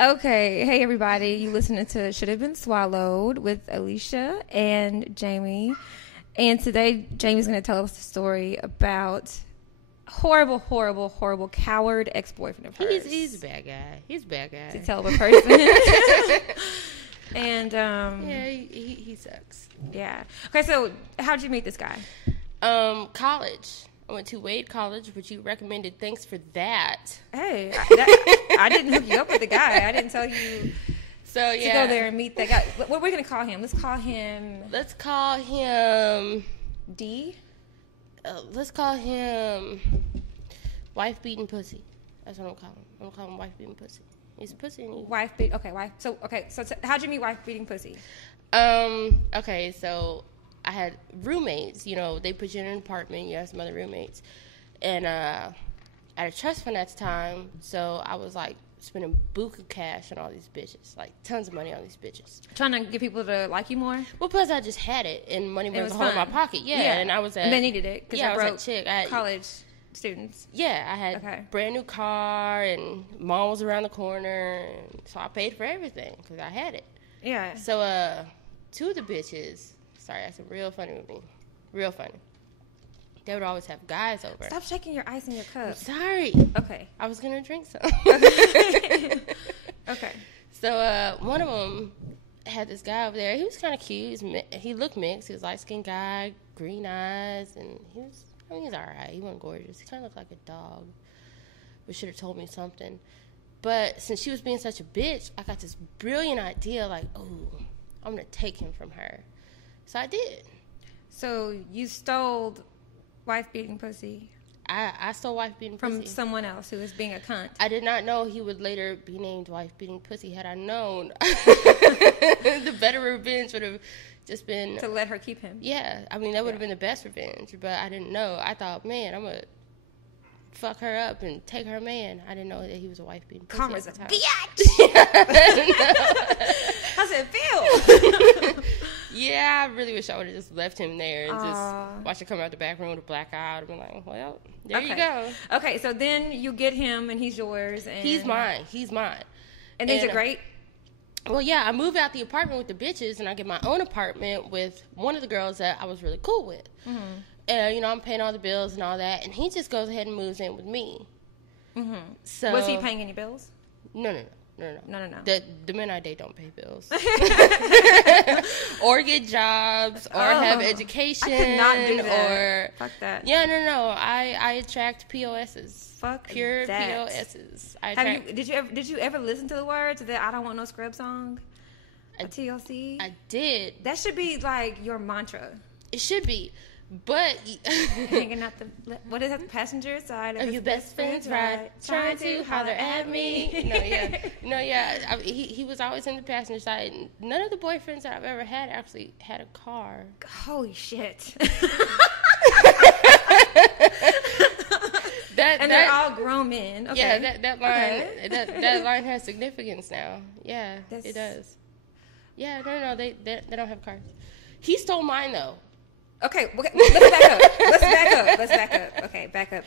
Okay, hey everybody, you listening to Should Have Been Swallowed with Alicia and Jamie. And today Jamie's going to tell us a story about horrible coward ex-boyfriend of hers. He's a bad guy. He's a bad guy. He's a terrible person. And yeah, he sucks. Yeah. Okay, so how'd you meet this guy? College. I went to Wade College, which you recommended. Thanks for that. Hey, I didn't hook you up with the guy. I didn't tell you to go there and meet that guy. What are we going to call him? Let's call him D? Let's call him wife beating pussy. That's what I'm calling him. I'm going to call him wife beating pussy. He's a pussy. And wife. So how'd you meet wife beating pussy? Okay, so I had roommates. You know, they put you in an apartment. You have some other roommates. And I had a trust fund at the time, so I was, like, spending buku cash on all these bitches. Like, tons of money on these bitches. Trying to get people to like you more? Well, plus I just had it, and money was a whole in my pocket. Yeah, and I was at... And they needed it. Yeah, I was a chick. College students. Yeah, I had a brand new car, and mom was around the corner, and so I paid for everything, because I had it. Yeah. So, two of the bitches... Sorry, that's real funny with me. Real funny. They would always have guys over. Stop shaking your ice in your cup. I'm sorry. Okay. I was going to drink some. Okay. So, one of them had this guy over there. He was kind of cute. He looked mixed. He was a light-skinned guy, green eyes, and he was all right. He wasn't gorgeous. He kind of looked like a dog. But should have told me something. But since she was being such a bitch, I got this brilliant idea, like, oh, I'm going to take him from her. So I did. So you stole wife-beating pussy? I stole wife-beating pussy. From someone else who was being a cunt? I did not know he would later be named wife-beating pussy. Had I known, the better revenge would have just been... To let her keep him? Yeah. I mean, that would have been the best revenge. But I didn't know. I thought, man, I'm going to fuck her up and take her man. I didn't know that he was a wife-beating pussy. Karma's a bitch! How's it feel? Yeah, I really wish I would have just left him there and just watched him come out the back room with a black eye. I'd have been like, well, there you go. Okay, so then you get him and he's yours. And He's mine. And these are great? Well, yeah, I move out the apartment with the bitches and I get my own apartment with one of the girls that I was really cool with. Mm-hmm. You know, I'm paying all the bills and all that, and he just goes ahead and moves in with me. Mm-hmm. So was he paying any bills? No. The men I date don't pay bills. Or get jobs, or have education. I could not do that. Fuck that. Yeah, no. I attract POSs. Fuck pure that. POSs. Did you ever listen to the words of that I Don't Want No Scrub song? TLC? I did. That should be like your mantra. It should be. But hanging out what is that? The passenger side of your best friend's ride, trying to holler at me. He was always in the passenger side. None of the boyfriends that I've ever had actually had a car. Holy shit! They're all grown men. Okay. Yeah, that line that line has significance now. Yeah, it does. Yeah, no, they don't have cars. He stole mine though. Okay, let's back up. Okay, back up.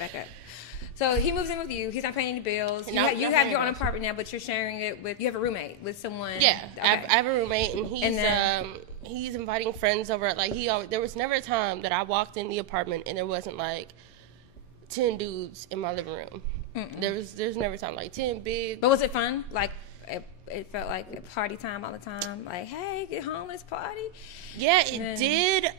So he moves in with you. He's not paying any bills. You have your own apartment now, but you're sharing it with... You have a roommate with someone... Yeah, okay. I have a roommate, and he's inviting friends over. Like, there was never a time that I walked in the apartment and there wasn't, like, 10 dudes in my living room. Mm-mm. There's never a time, like, 10 big... But was it fun? Like... It felt like a party time all the time. Like, hey, get home, let's party. Yeah, it did...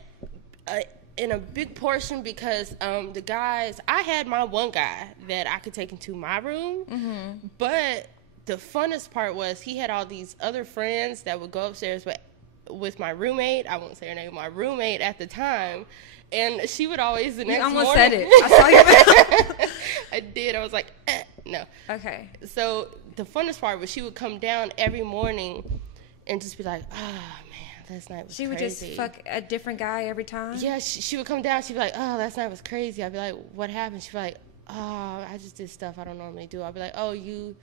in a big portion because the guys, I had my one guy that I could take into my room, but the funnest part was he had all these other friends that would go upstairs with my roommate. I won't say her name, my roommate at the time, and she would always the next morning. You almost said it. I saw you. I did. I was like, no. Okay. So the funnest part was she would come down every morning and just be like, last night was crazy. She would just fuck a different guy every time? Yeah, she would come down. She'd be like, oh, last night was crazy. I'd be like, what happened? She'd be like, oh, I just did stuff I don't normally do. I'd be like, oh, you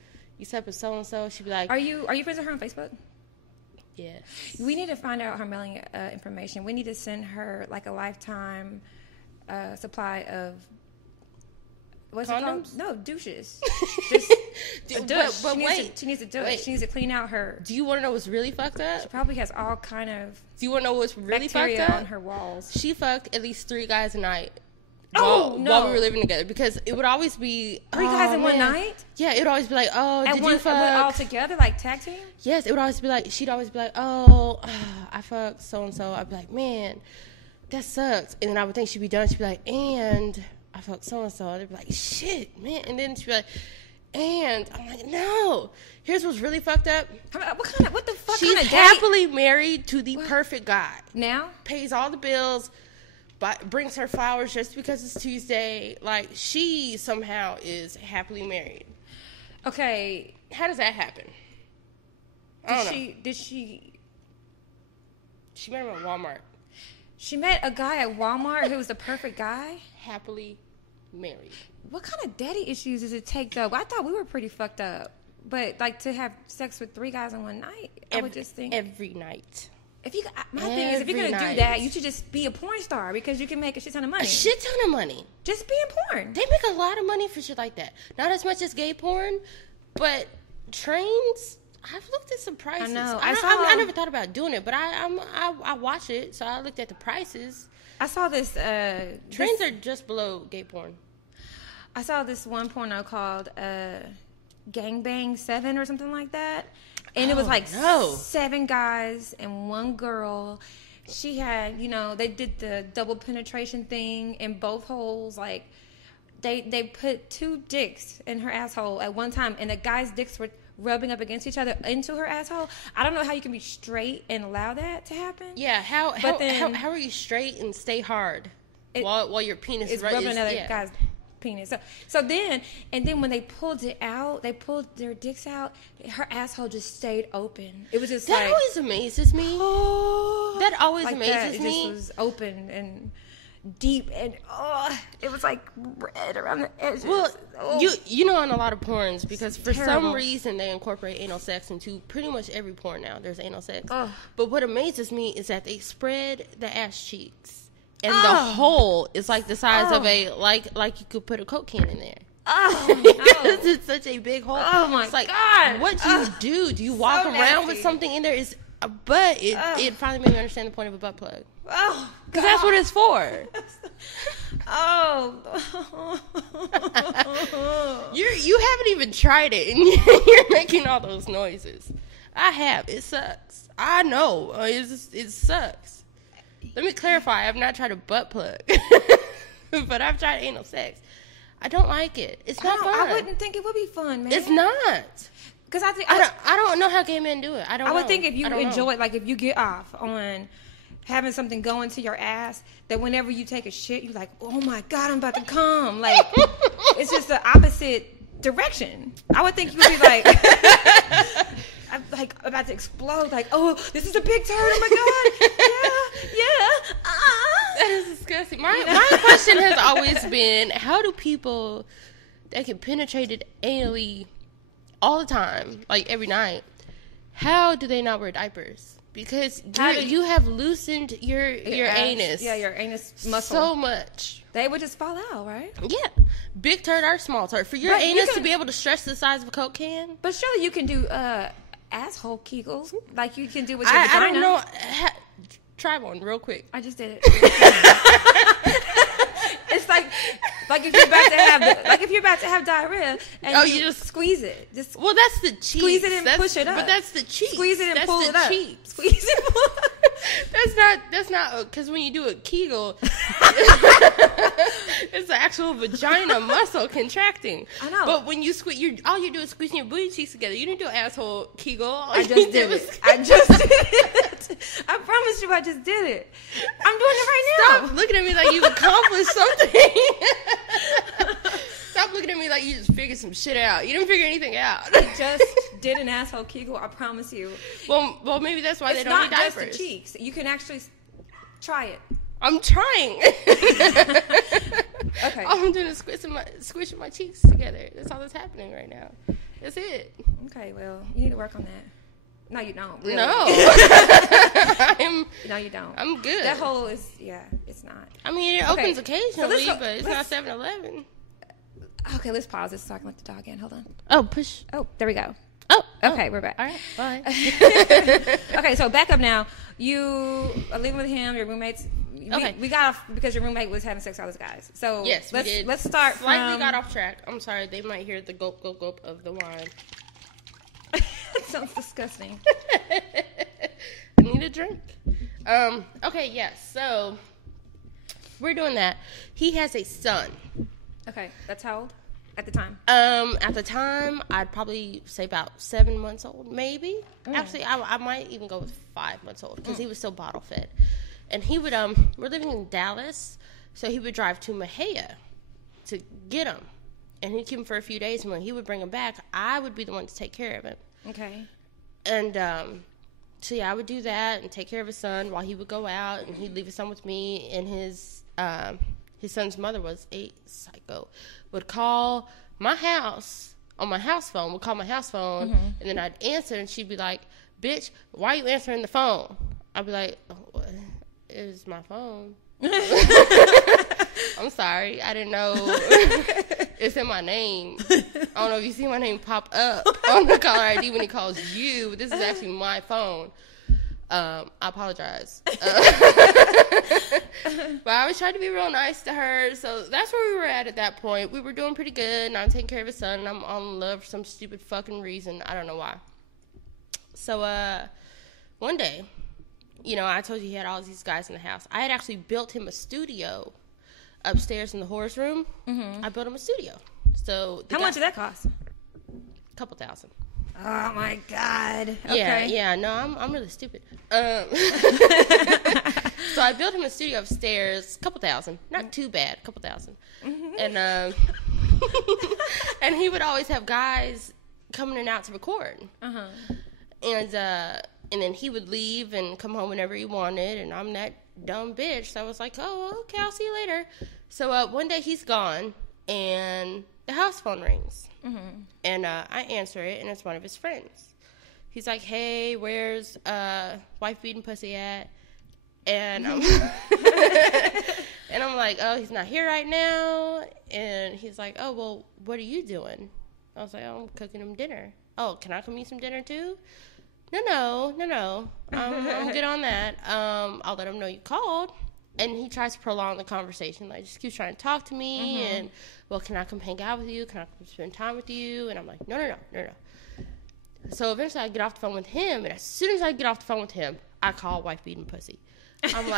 slept with so-and-so? She'd be like... Are you friends with her on Facebook? Yes. We need to find out her mailing information. We need to send her, like, a lifetime supply of What's condoms? it called? No, douches. Just a douche. But She needs a douche. Wait. She needs to clean out her. Do you want to know what's really fucked up? She probably has all kind of Do you want to know what's really fucked bacteria up? on her walls. She fucked at least 3 guys a night. Oh, While we were living together, because it would always be 3 guys in one night. Yeah, it would always be like, oh, did you fuck? All together, like tag team? Yes, it would always be like, she'd always be like, oh, I fucked so and so. I'd be like, man, that sucks. And then I would think she'd be done. She'd be like, and I fucked so and so. They'd be like, shit, man. And then she'd be like, and I'm like, no. Here's what's really fucked up. What the fuck? She's kind of happily married to the perfect guy. Now Pays all the bills. Brings her flowers just because it's Tuesday. Like, she somehow is happily married. Okay. How does that happen? Did she? She met him at Walmart. She met a guy at Walmart who was the perfect guy? Happily married. What kind of daddy issues does it take, though? I thought we were pretty fucked up. But, like, to have sex with 3 guys in one night, I would just think. Every night. My thing is, if you're going to do that, you should just be a porn star because you can make a shit ton of money. A shit ton of money. Just be in porn. They make a lot of money for shit like that. Not as much as gay porn, but trains, I've looked at some prices. I know. I never thought about doing it, but I watch it, so I looked at the prices. I saw this. Trains are just below gay porn. I saw this one porno called Gangbang 7 or something like that. And it was like 7 guys and 1 girl. She had, they did the double penetration thing in both holes. Like, they put 2 dicks in her asshole at one time, and the guys' dicks were rubbing up against each other into her asshole. I don't know how you can be straight and allow that to happen. Yeah, how are you straight and stay hard while your penis is rubbing another guy's penis. So then when they pulled it out, they pulled their dicks out, her asshole just stayed open. It was just that always amazes me. That always like amazes that. me. It just was open and deep, and it was like red around the edges. Well, you know, in a lot of porns, because for some reason they incorporate anal sex into pretty much every porn now. There's anal sex. But what amazes me is that they spread the ass cheeks. And the hole is like the size of a like you could put a Coke can in there. Because it's such a big hole. Oh my God! What do you do? Do you walk around with something in there? Is a butt? It finally made me understand the point of a butt plug. Oh, because that's what it's for. You haven't even tried it, and you're making all those noises. I have. It sucks. I know. It sucks. Let me clarify. I've not tried a butt plug, but I've tried anal sex. I don't like it. It's not fun. I wouldn't think it would be fun, man. It's not. Because I think I don't know how gay men do it. I would think if you enjoy it, like if you get off on having something go into your ass, that whenever you take a shit, you're like, oh my God, I'm about to come. Like, it's just the opposite direction. I would think you would be like, I'm like about to explode. Like, oh, this is a big turn. Oh my God. Yeah. That is disgusting. My question has always been, how do people that can penetrate it anally all the time, like every night, how do they not wear diapers? Because you have loosened your anus. Yeah, your anus muscle. So much. They would just fall out, right? Yeah. Big turd or small turd. For your anus to be able to stretch the size of a Coke can. But surely you can do asshole kegels like you can do with your vagina. I don't know. Try one real quick. I just did it. It's like if you're about to have diarrhea and you just squeeze it. Well, that's the cheeks. Squeeze it and push it up. But that's the cheeks. Squeeze it and pull it up. Cheeks. Squeeze it. And pull it. That's not because when you do a Kegel, it's the actual vagina muscle contracting. I know. But when you squeeze, all you do is squeezing your booty cheeks together. You didn't do an asshole Kegel. I just did it. I promise you, I just did it. I'm doing it right now. Stop looking at me like you've accomplished something. Stop looking at me like you just figured some shit out. You didn't figure anything out. I just did an asshole Kegel. I promise you. Well, maybe that's why they don't need diapers. It's not just the cheeks. You can actually try it. I'm trying. Okay. All I'm doing is squishing my cheeks together. That's all that's happening right now. That's it. Okay, well, you need to work on that. No, you don't. Really. No. No, you don't. I'm good. That hole is, it's not. I mean, it opens occasionally, but it's not 7-Eleven. Okay, let's pause this so I can let the dog in. Hold on. Oh, push. Oh, there we go. Oh, okay, we're back. All right, bye. Okay, so back up now. You are living with him. Your roommates. Okay. We got off because your roommate was having sex with all those guys. So yes, we did. Let's start. Slightly got off track. I'm sorry. They might hear the gulp, gulp, gulp of the wine. That sounds disgusting. I need a drink. Okay, yes. So we're doing that. He has a son. Okay, that's how old at the time? At the time, I'd probably say about 7 months old, maybe. Actually, I might even go with 5 months old because he was still bottle fed. And he would, we're living in Dallas, so he would drive to Mahia to get him. And he'd keep him for a few days, and when he would bring him back, I would be the one to take care of him. Okay. And, so yeah, I would do that and take care of his son while he would go out, and he'd leave his son with me, and his son's mother was a psycho. Would call my house on my house phone, and then I'd answer, and she'd be like, bitch, why are you answering the phone? I'd be like, oh, it was my phone. I'm sorry, I didn't know it's in my name. I don't know if you see my name pop up on the caller ID when he calls you, but this is actually my phone. I apologize. But I always tried to be real nice to her, so that's where we were at that point. We were doing pretty good, and I'm taking care of his son, and I'm on love for some stupid fucking reason. I don't know why. So, one day, you know, I told you he had all these guys in the house. I had actually built him a studio upstairs in the horse room. I built him a studio. So how much did that cost? Couple thousand. Oh my God. Okay. Yeah. No, I'm really stupid. So I built him a studio upstairs, couple thousand. Not too bad, couple thousand. And and he would always have guys coming in and out to record. And then he would leave and come home whenever he wanted, and I'm that dumb bitch. So I was like, oh, okay, I'll see you later. So one day he's gone, and the house phone rings. And I answer it, and it's one of his friends. He's like, hey, where's wife beating pussy at? And I'm, and I'm like, oh, he's not here right now. And he's like, oh, well, what are you doing? I was like, oh, I'm cooking him dinner. Oh, can I come eat some dinner too? No. I'm good on that. I'll let him know you called. And he tries to prolong the conversation. Like, just keeps trying to talk to me. And, well, can I come hang out with you? Can I come spend time with you? And I'm like, no. So eventually I get off the phone with him. And as soon as I get off the phone with him, I call wife beating pussy. I'm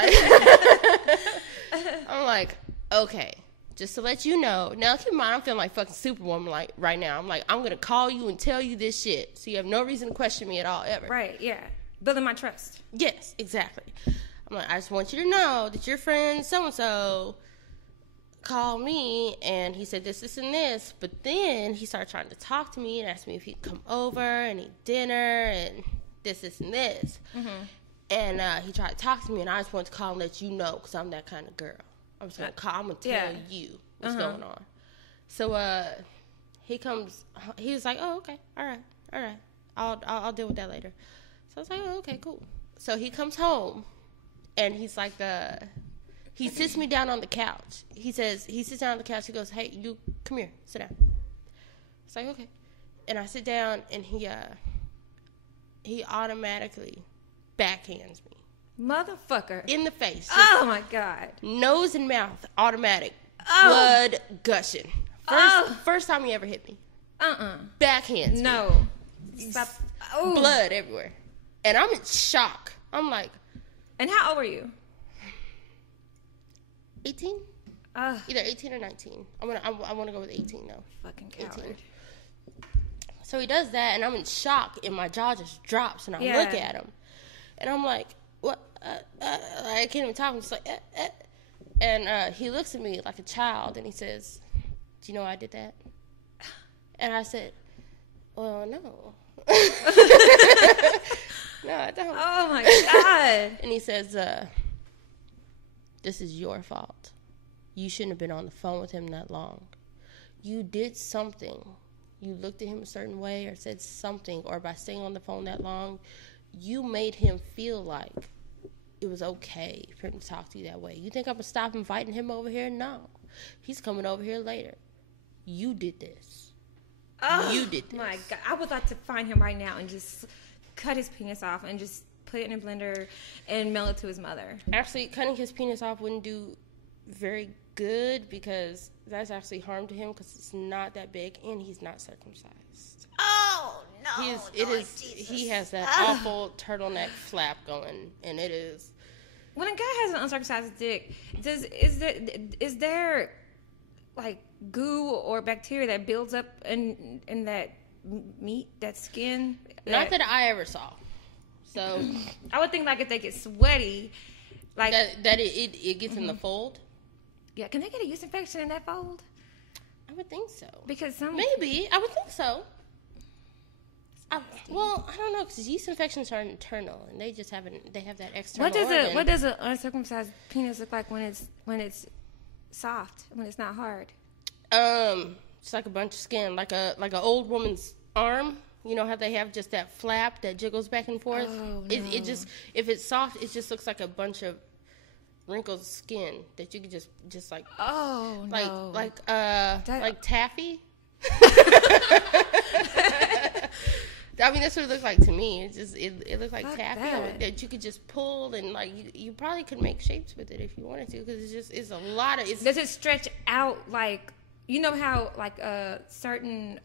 like, okay. Just to let you know. Now, keep in mind, I'm feeling like fucking Superwoman like right now. I'm like, I'm going to call you and tell you this shit. So you have no reason to question me at all, ever. Right, yeah. Building my trust. Yes, exactly. I'm like, I just want you to know that your friend so-and-so called me, and he said this, and this. But then he started trying to talk to me and asked me if he'd come over and eat dinner and this, and this. And he tried to talk to me, and I just wanted to call and let you know because I'm that kind of girl. I'm just going to call. I'm going to tell you what's going on. So he comes. He was like, oh, okay. All right. I'll deal with that later. So I was like, oh, okay, cool. So he comes home, and he's like, he sits me down on the couch. He sits down on the couch. He goes, hey, you come here. Sit down. It's like, okay. And I sit down, and he automatically backhands me. Motherfucker. In the face. Oh, my God. Nose and mouth, automatic. Blood gushing. First time he ever hit me. Backhands me. No. Stop. Blood everywhere. And I'm in shock. I'm like. And how old were you? 18? Either 18 or 19. I want to go with 18 though. Fucking coward. 18. So he does that, and I'm in shock, and my jaw just drops, and I look at him. And I'm like, what? I can't even talk. I'm just like, And he looks at me like a child, and he says, do you know I did that? And I said, well, no. No, I don't. Oh, my God. And he says, this is your fault. You shouldn't have been on the phone with him that long. You did something. You looked at him a certain way or said something, or by staying on the phone that long, you made him feel like it was okay for him to talk to you that way. You think I'm going to stop inviting him over here? No. He's coming over here later. you did this. Oh, you did this. My God. I would like to find him right now and just cut his penis off and just put it in a blender and mail it to his mother. Actually, cutting his penis off wouldn't do very good because that's actually harm to him because it's not that big and he's not circumcised. Oh, no. He has that awful turtleneck flap going, and it is. When a guy has an uncircumcised dick, is there like goo or bacteria that builds up in that meat, that skin? Not that I ever saw. So I would think like if they get sweaty, like that it gets in the fold. Yeah, can they get a yeast infection in that fold? I would think so. Because maybe I would think so. Well, I don't know because yeast infections are internal and they have that external. What does an uncircumcised penis look like when it's soft, when it's not hard? It's like a bunch of skin, like a old woman's arm. You know how they have just that flap that jiggles back and forth? Oh, no. It just, if it's soft, it just looks like a bunch of wrinkled skin that you could just like, like taffy. I mean, that's what it looks like to me. It's just, it looks like taffy that you could just pull and like, you probably could make shapes with it if you wanted to because it's a lot of, Does it stretch out like, you know how like certain,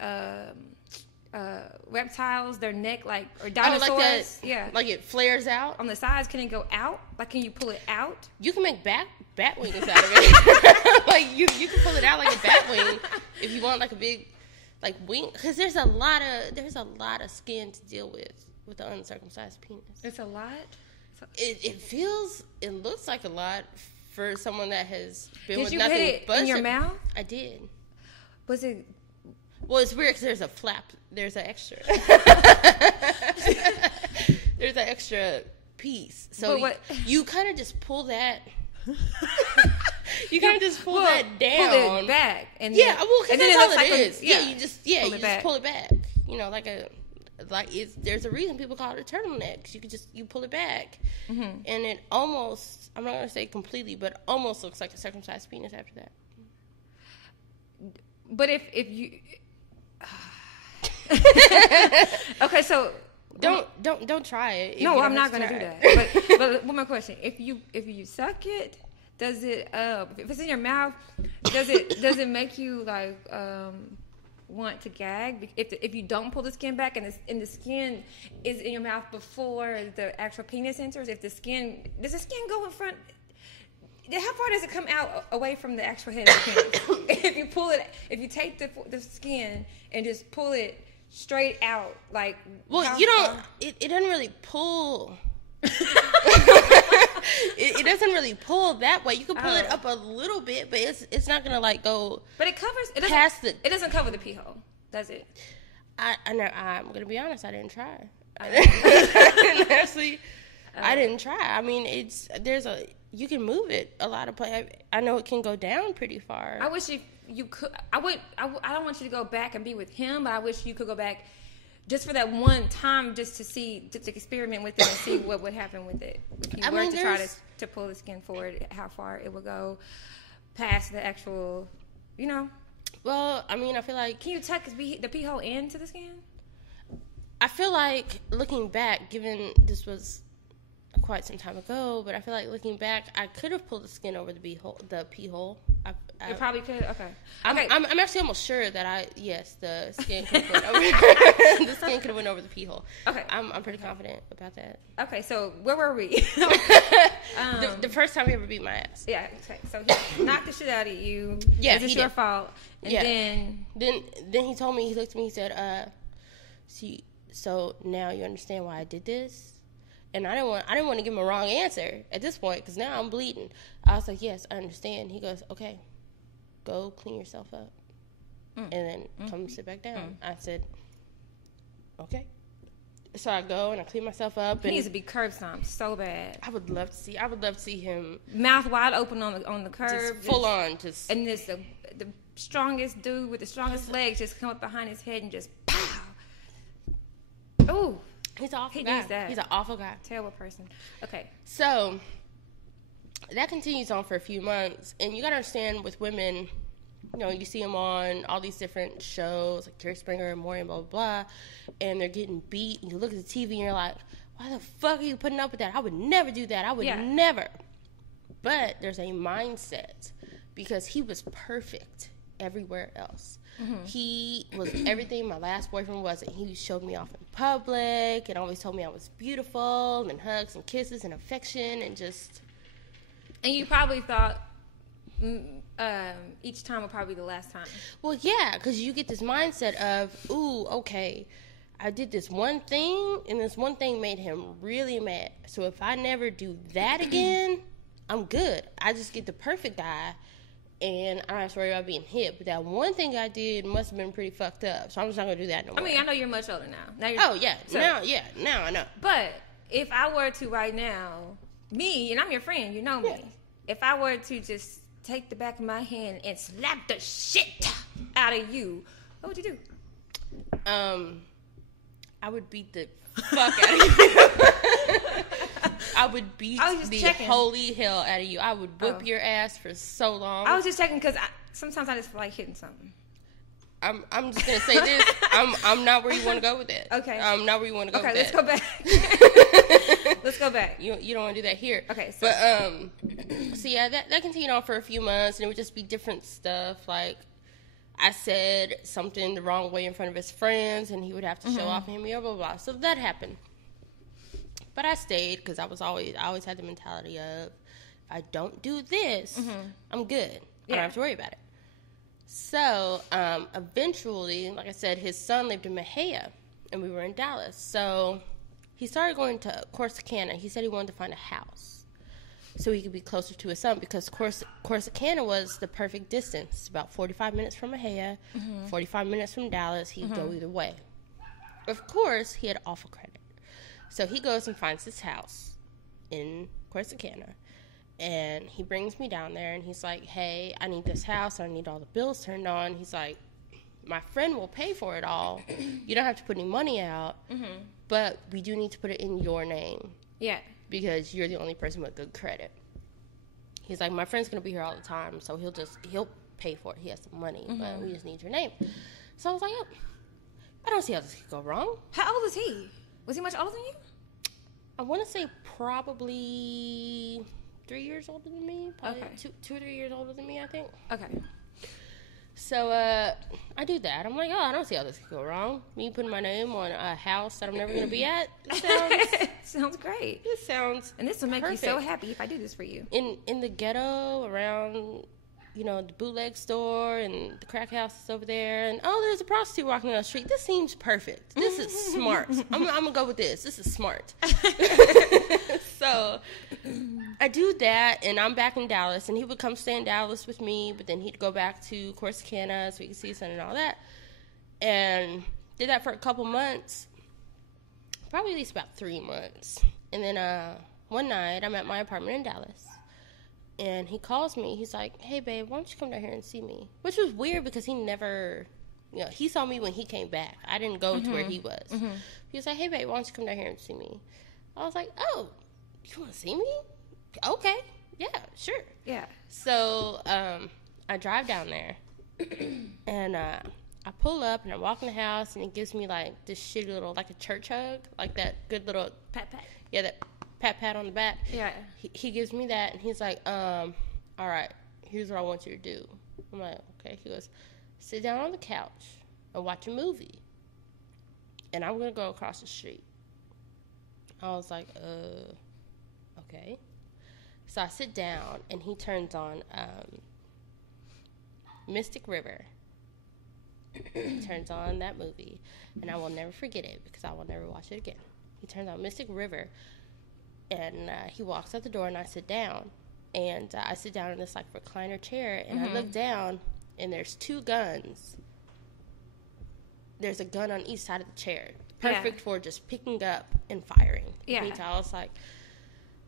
reptiles, their neck, like, or dinosaurs, like it flares out on the sides. Can it go out? Like, can you pull it out? You can make bat wings out of it. Like you can pull it out like a bat wing if you want like a big like wing. Because there's a lot of skin to deal with the uncircumcised penis. It's a lot. It looks like a lot for someone that has been with nothing. Did you hit it in your mouth? I did. Was it? Well, it's weird because there's a flap. There's an extra. There's an extra piece. So you kind of just pull that. You kind of just pull that down. Pull it back. And then that's all it is. You just pull it back. You know, there's a reason people call it a turtleneck. You pull it back, and it almost, I'm not gonna say completely, but almost looks like a circumcised penis after that. But if you okay, so don't try it. No, I'm not going to do that. But one more question: if you suck it, does it if it's in your mouth, does it make you like want to gag if you don't pull the skin back and the skin is in your mouth before the actual penis enters? Does the skin go in front? How far does it come out away from the actual head of the penis? If you take the skin and just pull it straight out, like, well, you don't. It doesn't really pull. it doesn't really pull that way. You can pull it up a little bit, but it's not gonna like go. But it covers. It doesn't cover the pee hole, does it? I'm gonna be honest. I didn't try. I didn't try. I mean, you can move it a lot of places. I know it can go down pretty far. I wish you could. I don't want you to go back and be with him, but I wish you could go back just for that one time, just to experiment with it and see what would happen with it. If you were to try to pull the skin forward, how far it would go past the actual, you know. Well, I mean, I feel like, can you tuck the pee hole into the skin? I feel like looking back, given this was quite some time ago, but I feel like looking back, I could have pulled the skin over the pee hole. You probably could. Okay. I'm actually almost sure that the skin could have went over. The skin could have went over the pee hole. Okay. I'm pretty confident about that. Okay. So where were we? The first time he ever beat my ass. Yeah. Okay. So he knocked the shit out of you. Yeah. It's your fault. And then he told me, he looked at me, he said, "See, so now you understand why I did this." And I didn't want to give him a wrong answer at this point because now I'm bleeding. I was like, yes, I understand. He goes, okay, go clean yourself up. And then come sit back down. I said, okay. So I go and I clean myself up. He needs to be curb stomped so bad. I would love to see him mouth wide open on the curb, full on. And this the strongest dude with the strongest legs just come up behind his head and just pow. Ooh. He's an awful guy. He's an awful guy. Terrible person. Okay. So that continues on for a few months, and you gotta understand with women, you know, you see them on all these different shows, like Jerry Springer and Maury and blah, blah, blah, and they're getting beat, and you look at the TV and you're like, why the fuck are you putting up with that? I would never do that. I would never. But there's a mindset, because he was perfect everywhere else. He was everything my last boyfriend wasn't. He showed me off in public and always told me I was beautiful, and hugs and kisses and affection and just... And you probably thought each time would probably be the last time. Well, yeah, because you get this mindset of, ooh, okay, I did this one thing, and this one thing made him really mad. So if I never do that again, I'm good. I just get the perfect guy, and I don't have to worry about being hit. But that one thing I did must have been pretty fucked up, so I'm just not going to do that no more. I mean, I know you're much older now. Now I know. But if I were to right now, me, and I'm your friend, you know me, if I were to just take the back of my hand and slap the shit out of you, what would you do? I would beat the fuck out of you. I would beat the holy hell out of you. I would whip your ass for so long. I was just checking because sometimes I just feel like hitting something. I'm just gonna say this. I'm not where you want to go with that. Okay. I'm not where you want to go. Okay, with let's go back. Let's go back. You don't want to do that here. Okay. So. But so yeah, that continued on for a few months, and it would just be different stuff. Like I said something the wrong way in front of his friends, and he would have to show off him, blah blah blah. So that happened. But I stayed because I always had the mentality of, if I don't do this, I'm good. I don't have to worry about it. So, eventually, like I said, his son lived in Mejia, and we were in Dallas. So, he started going to Corsicana. He said he wanted to find a house so he could be closer to his son, because Corsicana was the perfect distance. About 45 minutes from Mejia, 45 minutes from Dallas. He'd go either way. Of course, he had awful credit. So, he goes and finds this house in Corsicana. And he brings me down there, and he's like, hey, I need this house. I need all the bills turned on. He's like, my friend will pay for it all. You don't have to put any money out, but we do need to put it in your name. Yeah. Because you're the only person with good credit. He's like, my friend's going to be here all the time, so he'll pay for it. He has some money, but we just need your name. So I was like, oh, I don't see how this could go wrong. How old was he? Was he much older than you? I want to say probably 3 years older than me. Probably 2 or 3 years older than me, I think. Okay. So, I do that. I'm like, oh, I don't see how this could go wrong. Me putting my name on a house that I'm never going to be at. Sounds great. It sounds And this will make you so happy if I do this for you. In the ghetto, around, you know, the bootleg store and the crack houses over there. And, oh, there's a prostitute walking down the street. This seems perfect. This is smart. I'm going to go with this. This is smart. So, I do that, and I'm back in Dallas, and he would come stay in Dallas with me, but then he'd go back to Corsicana so we could see his son and all that, and did that for a couple months, probably at least about 3 months, and then one night, I'm at my apartment in Dallas, and he calls me. He's like, hey, babe, why don't you come down here and see me? Which was weird because he never, you know, he saw me when he came back. I didn't go to where he was. He was like, hey, babe, why don't you come down here and see me? I was like, oh, you want to see me? Okay. Yeah, sure. Yeah. So, I drive down there, and I pull up, and I walk in the house, and it gives me, like, this shitty little, like a church hug, like that good little... Pat. Yeah, that pat on the back. Yeah. He gives me that, and he's like, all right, here's what I want you to do. I'm like, okay. He goes, sit down on the couch and watch a movie, and I'm going to go across the street. I was like, okay. So I sit down, and he turns on Mystic River. He turns on that movie, and I will never forget it because I will never watch it again. He turns on Mystic River, and he walks out the door, and I sit down. And I sit down in this, like, recliner chair, and I look down, and there's 2 guns. There's a gun on each side of the chair. Perfect for just picking up and firing. Yeah. I was like,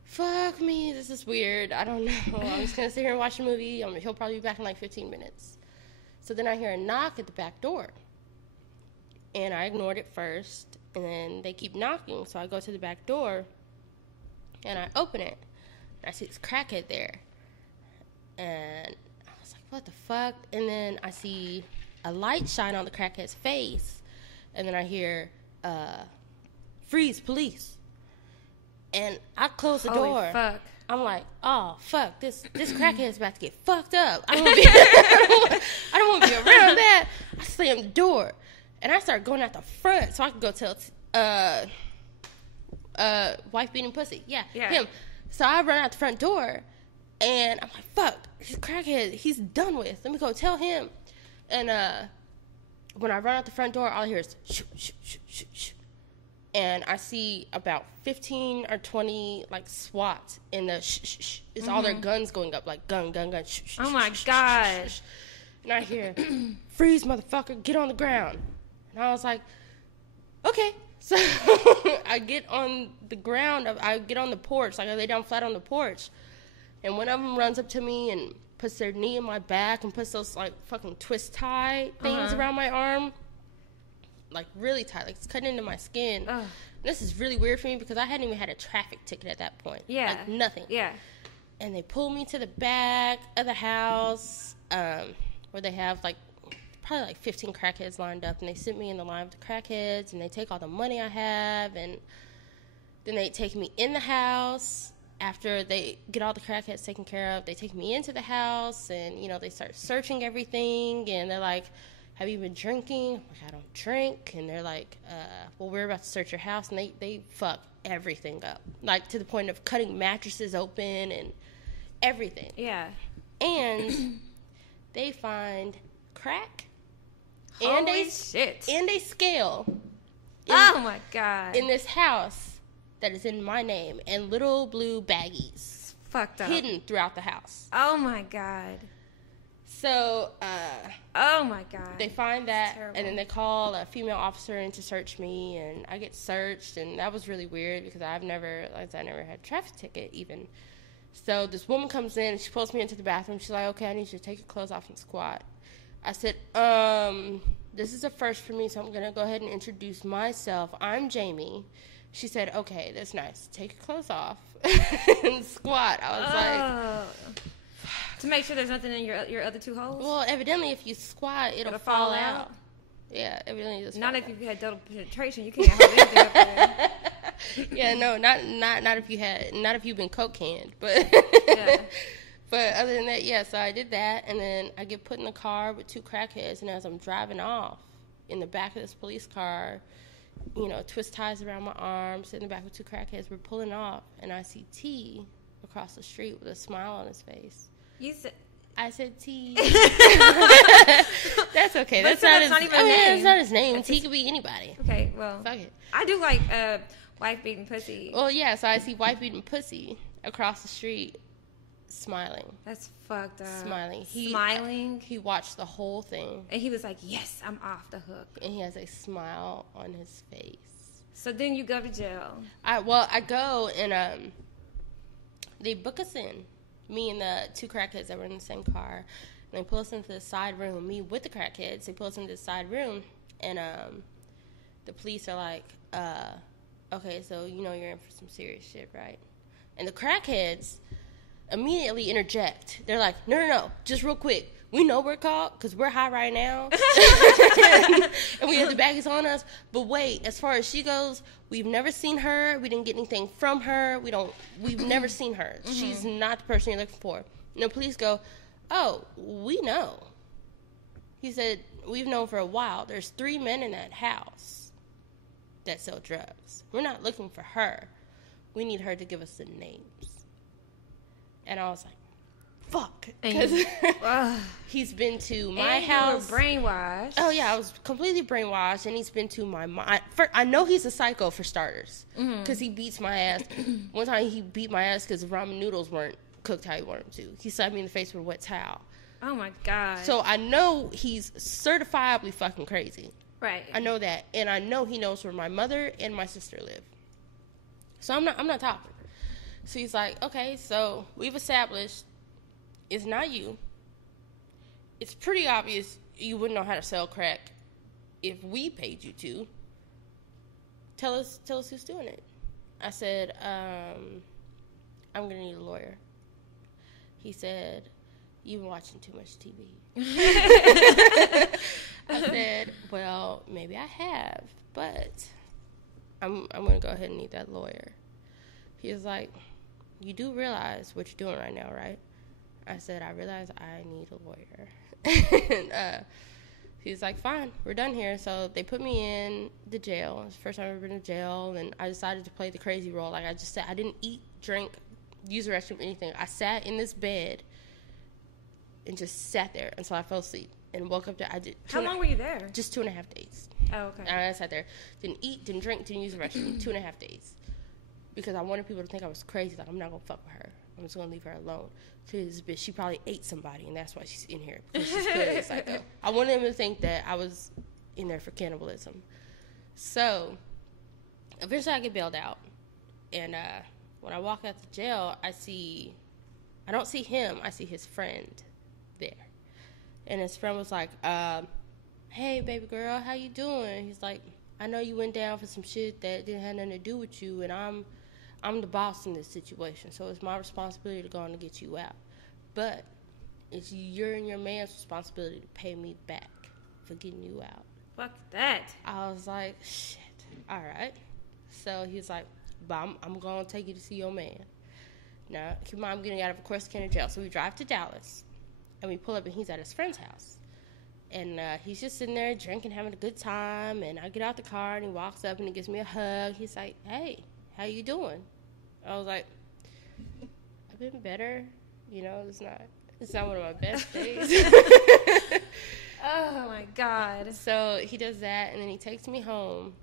fuck me, this is weird. I don't know. I'm just going to sit here and watch the movie. He'll probably be back in like 15 minutes. So then I hear a knock at the back door. And I ignored it first. And then they keep knocking. So I go to the back door. And I open it. And I see this crackhead there. And I was like, what the fuck? And then I see a light shine on the crackhead's face. And then I hear, freeze, police. And I close the door. Holy fuck. I'm like, oh, fuck, this crackhead's about to get fucked up. I don't want to be around that. I slam the door. And I start going out the front so I can go tell wife beating pussy. Yeah, him. So I run out the front door. And I'm like, fuck, he's crackhead. He's done with. Let me go tell him. And when I run out the front door, all I hear is shoot, shoot, shoot, shoot, shoot. And I see about 15 or 20 like SWAT in the shh. It's all their guns going up, like gun, shh. Oh my gosh. And I hear, freeze, motherfucker, get on the ground. And I was like, okay. So I get on the ground, I get on the porch, like I lay down flat on the porch. And one of them runs up to me and puts their knee in my back and puts those like fucking twist tie things around my arm. Like really tight, like it's cutting into my skin. This is really weird for me because I hadn't even had a traffic ticket at that point. Yeah. Like nothing. Yeah. And they pull me to the back of the house where they have like probably like 15 crackheads lined up, and they sit me in the line with the crackheads, and they take all the money I have, and then they take me in the house. After they get all the crackheads taken care of, they take me into the house, and, you know, they start searching everything, and they're like, have you been drinking? I'm like, I don't drink. And they're like, well, we're about to search your house. And they fuck everything up. Like, to the point of cutting mattresses open and everything. Yeah. And they find crack. Holy shit. And a scale. Oh, my God. In this house that is in my name. And little blue baggies. Fucked up. Hidden throughout the house. Oh, my God. So, oh my God. They find that, and then they call a female officer in to search me, and I get searched, and that was really weird because I never had a traffic ticket even. So this woman comes in, and she pulls me into the bathroom. She's like, okay, I need you to take your clothes off and squat. I said, this is a first for me, so I'm going to go ahead and introduce myself. I'm Jamie. She said, okay, that's nice. Take your clothes off and squat. I was like... To make sure there's nothing in your other two holes? Well, evidently, if you squat, it'll fall out. Yeah, evidently it's not if you've had double penetration. You can't hold anything up there. Yeah, no, not if you've been coke canned, but yeah. But other than that, yeah. So I did that, and then I get put in the car with two crackheads, and as I'm driving off in the back of this police car, you know, twist ties around my arms, in the back with two crackheads, we're pulling off, and I see T across the street with a smile on his face. You said... I said T. That's okay. That's not even his name. That's not his name. T could be anybody. Okay, well. Fuck it. I do like wife beating pussy. Well, yeah, so I see wife beating pussy across the street smiling. That's fucked up. Smiling. Smiling? He watched the whole thing. And he was like, yes, I'm off the hook. And he has a smile on his face. So then you go to jail. I go and they book us in. Me and the two crackheads that were in the same car. And they pull us into the side room. Me with the crackheads. They pull us into the side room. And the police are like, okay, so you know you're in for some serious shit, right? And the crackheads immediately interject. They're like, no, just real quick. We know we're caught because we're high right now. And we have the baggies on us. But wait, as far as she goes, we've never seen her. We didn't get anything from her. We've never seen her. Mm-hmm. She's not the person you're looking for. And the police go, oh, we know. He said, we've known for a while. There's 3 men in that house that sell drugs. We're not looking for her. We need her to give us the names. And I was like, fuck. Because he's been to my house. You were brainwashed. Oh, yeah, I was completely brainwashed. And he's been to my mom. I know he's a psycho for starters. Because he beats my ass. One time he beat my ass because the ramen noodles weren't cooked how he wanted them to. He slapped me in the face with a wet towel. Oh, my God. So I know he's certifiably fucking crazy. Right. I know that. And I know he knows where my mother and my sister live. So I'm not talking. So he's like, okay, so we've established it's not you. It's pretty obvious you wouldn't know how to sell crack if we paid you to. Tell us who's doing it. I said, I'm going to need a lawyer. He said, you've been watching too much TV. I said, well, maybe I have, but I'm going to go ahead and need that lawyer. He was like, you do realize what you're doing right now, right? I said, I realize I need a lawyer. And he was like, fine, we're done here. So they put me in the jail. It's the first time I've ever been in jail, and I decided to play the crazy role. Like I just said, I didn't eat, drink, use the restroom, anything. I sat in this bed and just sat there until I fell asleep and woke up there. How long were you there? Just 2.5 days. Oh, okay. And I sat there, didn't eat, didn't drink, didn't use the restroom. 2.5 days. Because I wanted people to think I was crazy. Like, I'm not going to fuck with her. I'm just going to leave her alone. This bitch, she probably ate somebody, and that's why she's in here. Because she's clearly a psycho. I wanted them to think that I was in there for cannibalism. So, eventually I get bailed out. And when I walk out the jail, I don't see him. I see his friend there. And his friend was like, hey, baby girl, how you doing? He's like, I know you went down for some shit that didn't have nothing to do with you, and I'm the boss in this situation, so it's my responsibility to go on and get you out. But it's your and your man's responsibility to pay me back for getting you out. Fuck that. I was like, shit, all right. So he's like, but I'm going to take you to see your man. Now, keep in mind, I'm getting out of Corsicana jail. So we drive to Dallas, and we pull up, and he's at his friend's house. And he's just sitting there drinking, having a good time. And I get out the car, and he walks up, and he gives me a hug. He's like, hey, how you doing? I was like, I've been better. You know, it's not one of my best days. Oh, my God. So he does that, and then he takes me home,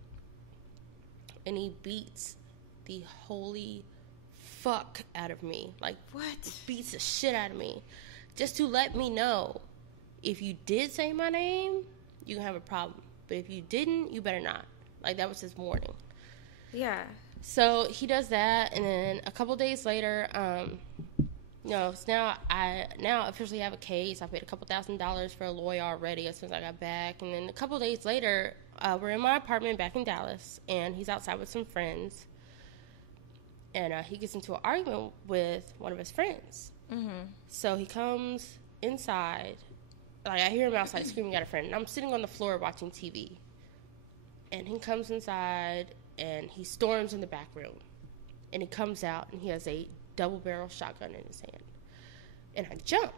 and he beats the holy fuck out of me. Like, what? Beats the shit out of me. Just to let me know, if you did say my name, you can have a problem. But if you didn't, you better not. Like, that was his warning. Yeah. So he does that, and then a couple days later, so now I officially have a case. I paid a couple $1,000s for a lawyer already as soon as I got back. And then a couple days later, we're in my apartment back in Dallas, and he's outside with some friends. And he gets into an argument with one of his friends. Mm-hmm. So he comes inside. Like, I hear him outside screaming at a friend. And I'm sitting on the floor watching TV. And he comes inside, and he storms in the back room. And he comes out, and he has a double-barrel shotgun in his hand. And I jump,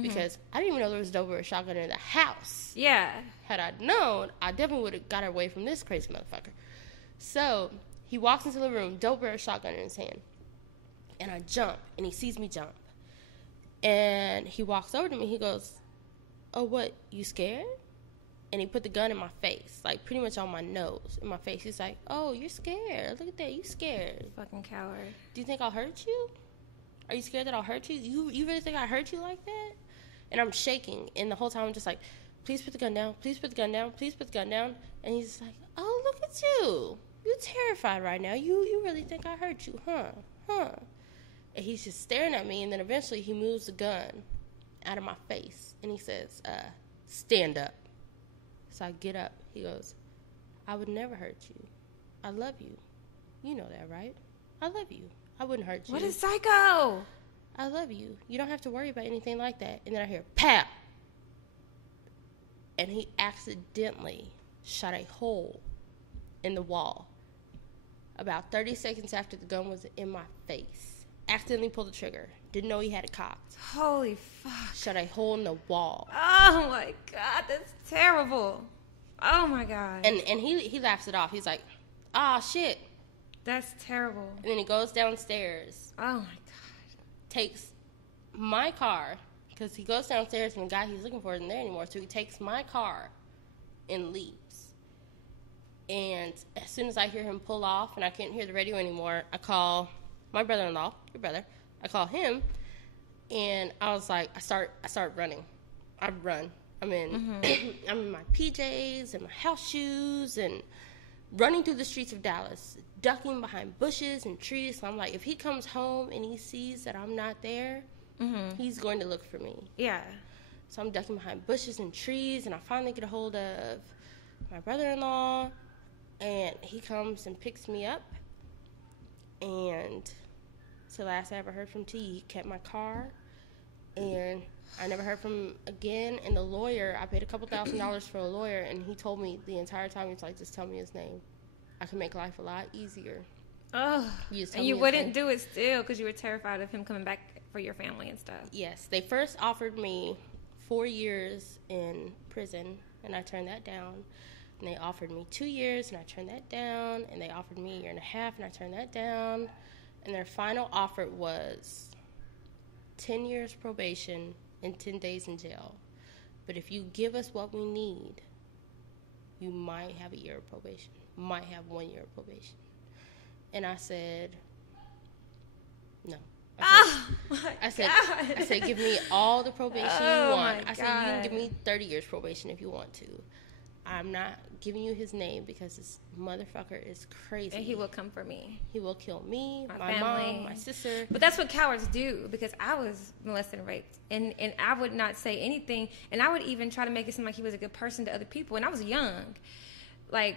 because I didn't even know there was a double-barrel shotgun in the house. Yeah. Had I known, I definitely would have got away from this crazy motherfucker. So he walks into the room, double-barrel shotgun in his hand. And I jump, and he sees me jump. And he walks over to me. He goes, oh, what, you scared? And he put the gun in my face, like pretty much on my nose, in my face. He's like, oh, you're scared. Look at that. You scared. Fucking coward. Do you think I'll hurt you? Are you scared that I'll hurt you? You really think I hurt you like that? And I'm shaking. And the whole time I'm just like, please put the gun down. Please put the gun down. Please put the gun down. And he's just like, oh, look at you. You're terrified right now. You really think I hurt you, huh? And he's just staring at me. And then eventually he moves the gun out of my face. And he says, stand up. So I get up. He goes, I would never hurt you. I love you. You know that, right? I love you. I wouldn't hurt you. What a psycho. I love you. You don't have to worry about anything like that. And then I hear, pow. And he accidentally shot a hole in the wall. About 30 seconds after the gun was in my face. Accidentally pulled the trigger. Didn't know he had it cocked. Holy fuck. Shot a hole in the wall. Oh my God, that's terrible. Oh my God. And he laughs it off. He's like, ah, shit. That's terrible. And then he goes downstairs. Oh my God. Takes my car, because he goes downstairs and the guy he's looking for isn't there anymore. So he takes my car and leaves. And as soon as I hear him pull off and I can't hear the radio anymore, I call my brother-in-law, your brother. I call him, and I was like, I start running. I run. I'm in I'm in my PJs and my house shoes and running through the streets of Dallas, ducking behind bushes and trees. So I'm like, if he comes home and he sees that I'm not there, he's going to look for me. Yeah. So I'm ducking behind bushes and trees, and I finally get a hold of my brother-in-law, and he comes and picks me up. And so last I ever heard from T, he kept my car, And I never heard from him again. And the lawyer, I paid a couple $1,000s for a lawyer, and he told me the entire time, he's like, just tell me his name. I can make life a lot easier. Oh, and you wouldn't do it still because you were terrified of him coming back for your family and stuff. Yes. They first offered me 4 years in prison, and I turned that down. And they offered me 2 years, and I turned that down. And they offered me 1.5 years, and I turned that down. And their final offer was 10 years probation and 10 days in jail. But if you give us what we need, you might have 1 year of probation, might have 1 year of probation. And I said, no. I said, give me all the probation you want. I said, you can give me 30 years probation if you want to. I'm not giving you his name because this motherfucker is crazy. And he will come for me. He will kill me, my family, mom, my sister. But that's what cowards do, because I was molested and raped. And I would not say anything. And I would even try to make it seem like he was a good person to other people. And I was young. Like,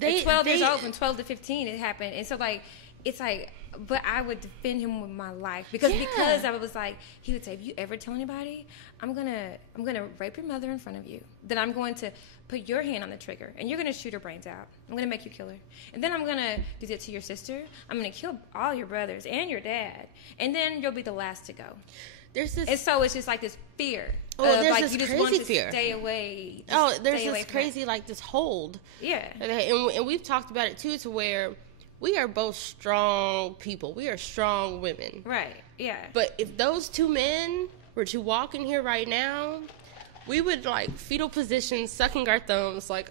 12 years old, from 12 to 15 it happened. And so, like, it's like, but I would defend him with my life because I was like, he would say, if you ever tell anybody, I'm gonna rape your mother in front of you, then I'm going to put your hand on the trigger and you're gonna shoot her brains out. I'm gonna make you kill her, and then I'm gonna do that to your sister. I'm gonna kill all your brothers and your dad, and then you'll be the last to go. There's this, and so it's just like this fear. Oh, there's like this you just crazy want to fear. Stay away. There's this crazy like this hold. Yeah. Okay, and we've talked about it too, to where we are both strong people. We are strong women. Right. Yeah. But if those two men were to walk in here right now, we would like fetal position, sucking our thumbs, like,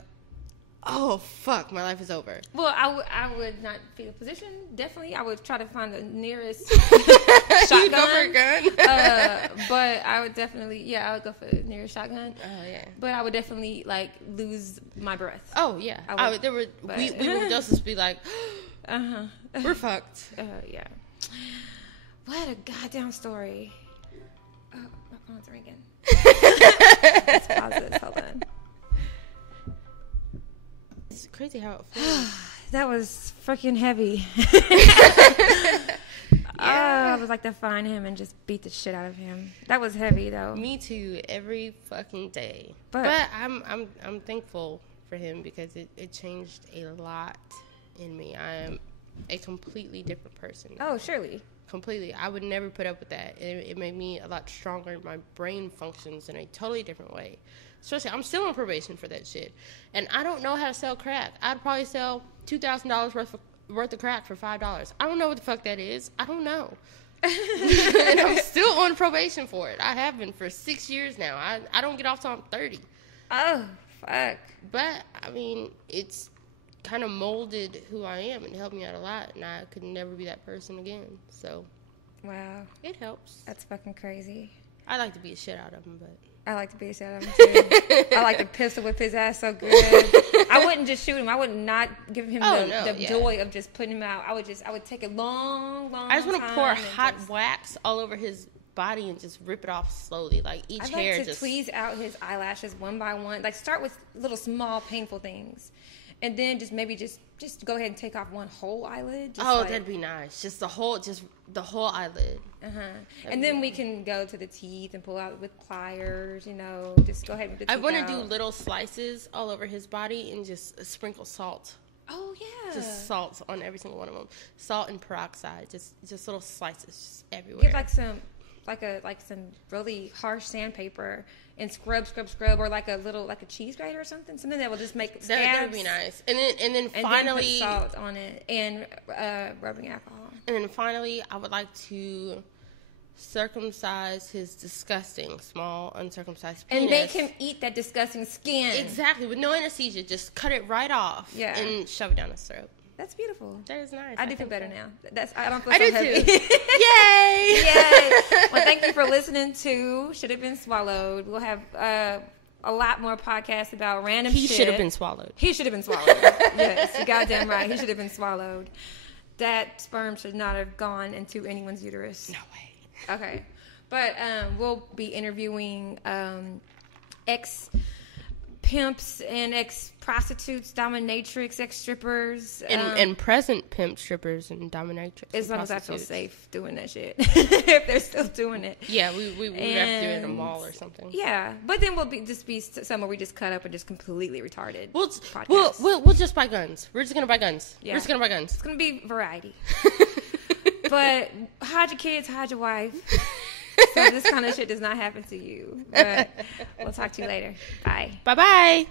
oh fuck, my life is over. Well, I would not fetal position. Definitely, I would try to find the nearest shotgun. You'd go for a gun. But I would definitely, I would go for the nearest shotgun. Oh yeah. But I would definitely like lose my breath. Oh yeah. We would just be like, we're fucked. Yeah. What a goddamn story. Oh, my phone's ringing. Let's pause this. Hold on. It's crazy how it feels. That was freaking heavy. I would like to find him and just beat the shit out of him. That was heavy though. Me too, every fucking day. But I'm thankful for him because it changed a lot in me. I am a completely different person. Oh, surely. Completely. I would never put up with that. It made me a lot stronger. My brain functions in a totally different way. Especially, I'm still on probation for that shit. And I don't know how to sell crack. I'd probably sell $2,000 worth of crack for $5. I don't know what the fuck that is. I don't know. And I'm still on probation for it. I have been for 6 years now. I don't get off till I'm 30. Oh, fuck. But, I mean, it's kind of molded who I am and helped me out a lot, and I could never be that person again. So, wow, it helps. That's fucking crazy. I like to beat a shit out of him, but I like to beat a shit out of him too. I like to pistol whip his ass so good. I wouldn't just shoot him. I would not give him the joy of just putting him out. I would take a long I just want to pour hot wax all over his body and just rip it off slowly, like each hair. I'd like to tweeze out his eyelashes one by one. Like start with little small painful things. And then just go ahead and take off one whole eyelid. That'd be nice. Just the whole eyelid. And then we can go to the teeth and pull out with pliers. Just go ahead with the teeth. I want to do little slices all over his body and just sprinkle salt. Oh yeah. Just salt on every single one of them. Salt and peroxide. Just little slices just everywhere. Get some really harsh sandpaper and scrub, or like a cheese grater or something that will just make scabs. That would be nice. And then finally put salt on it and rubbing alcohol. And then finally, I would like to circumcise his disgusting small uncircumcised penis and make him eat that disgusting skin. Exactly, with no anesthesia. Just cut it right off. Yeah. And shove it down his throat. That's beautiful. That is nice. I do feel better now. I don't feel so heavy. Too. Yay! Yay! Well, thank you for listening to Should Have Been Swallowed. We'll have a lot more podcasts about random shit. He should have been swallowed. He should have been swallowed. Yes, you're goddamn right. He should have been swallowed. That sperm should not have gone into anyone's uterus. No way. Okay. But we'll be interviewing pimps and ex-prostitutes, dominatrix, ex-strippers. And present pimp strippers and dominatrix. As long as I feel safe doing that shit. If they're still doing it. Yeah, we have to do it in a mall or something. Yeah, but then we'll just be somewhere we just cut up and just completely retarded. We'll just buy guns. We're just going to buy guns. Yeah. We're just going to buy guns. It's going to be variety. But hide your kids, hide your wife. So this kind of shit does not happen to you. But we'll talk to you later. Bye. Bye-bye.